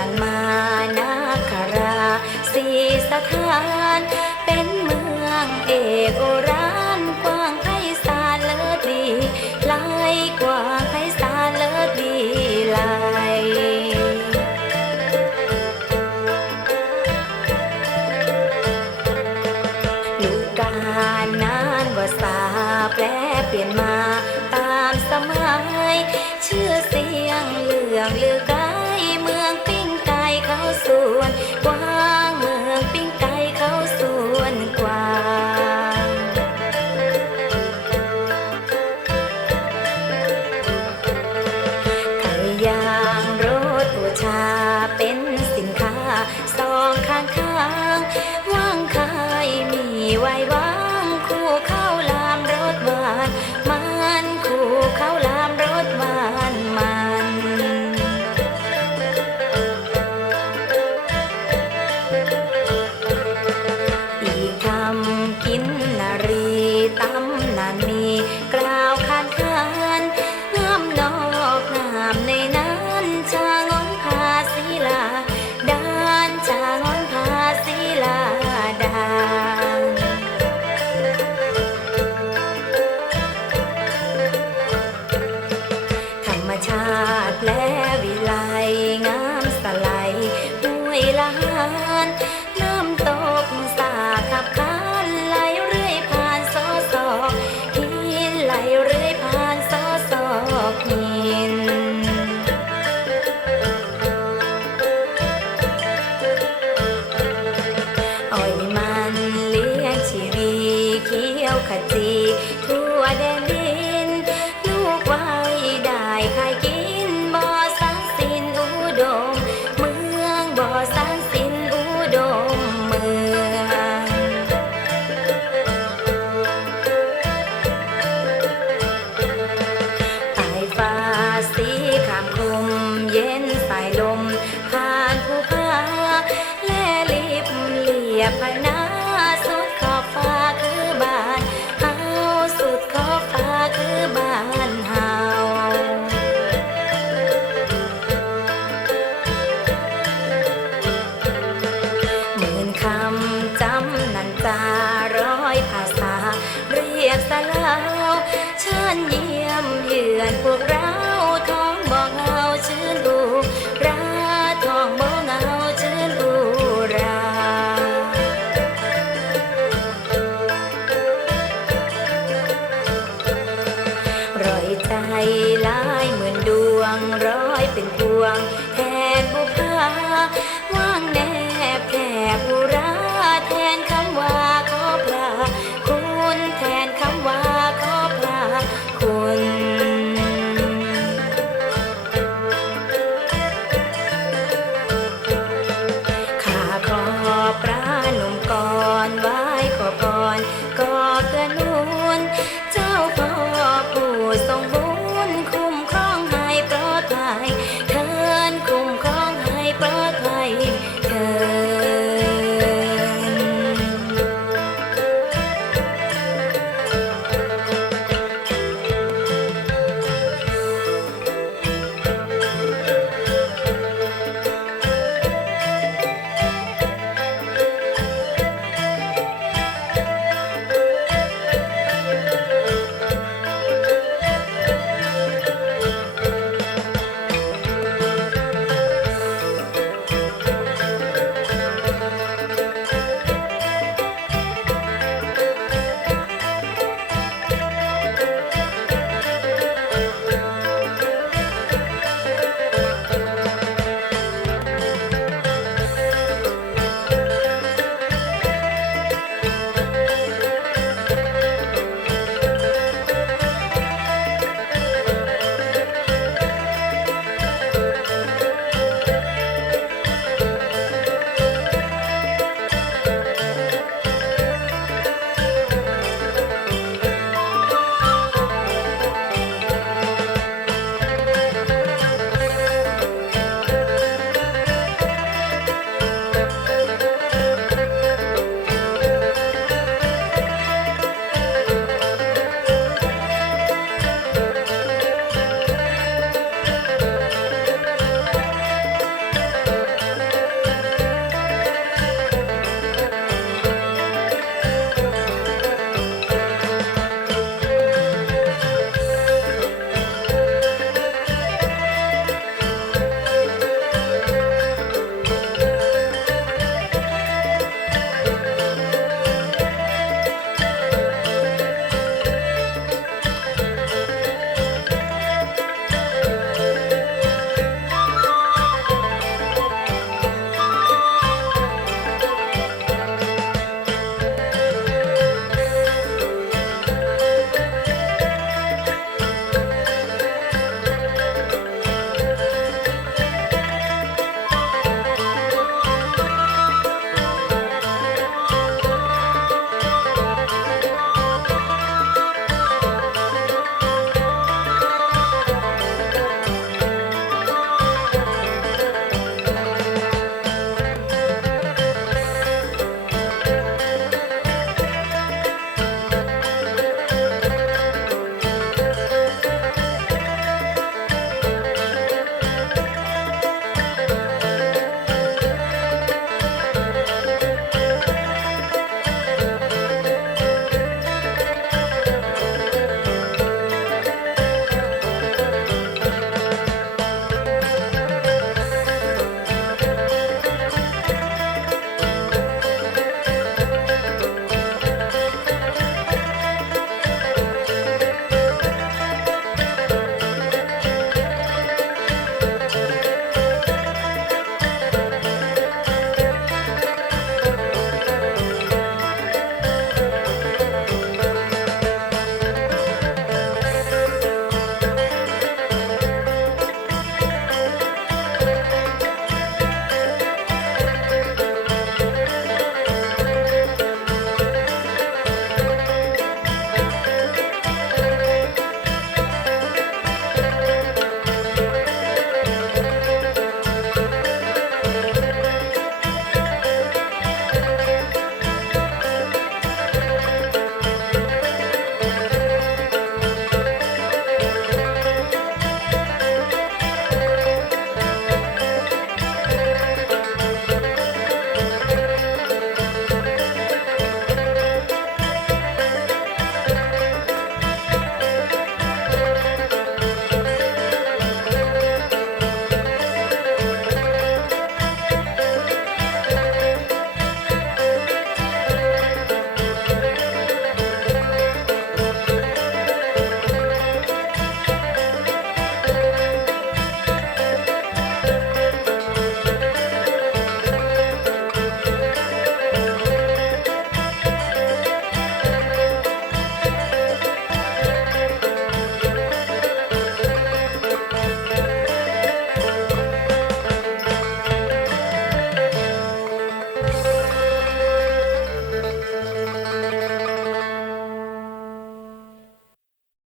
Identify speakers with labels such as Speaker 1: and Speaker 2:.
Speaker 1: างมานาคราสีสถาน เป็นเมืองเอกโอรานกว้างไพศาลเลิศดีลายกว้างไพศาลเลิศดีลายดูการนานว่าสาแปลเปลี่ยนมา ก พนาสุดขอบฟ้าคือบ้านเฮาสุดขอบฟ้าคือบ้านเฮาหมื่นคำจำนันจาร้อยภาษา เรียกสลาวเชิญเยี่ยมเยือนพวกเรา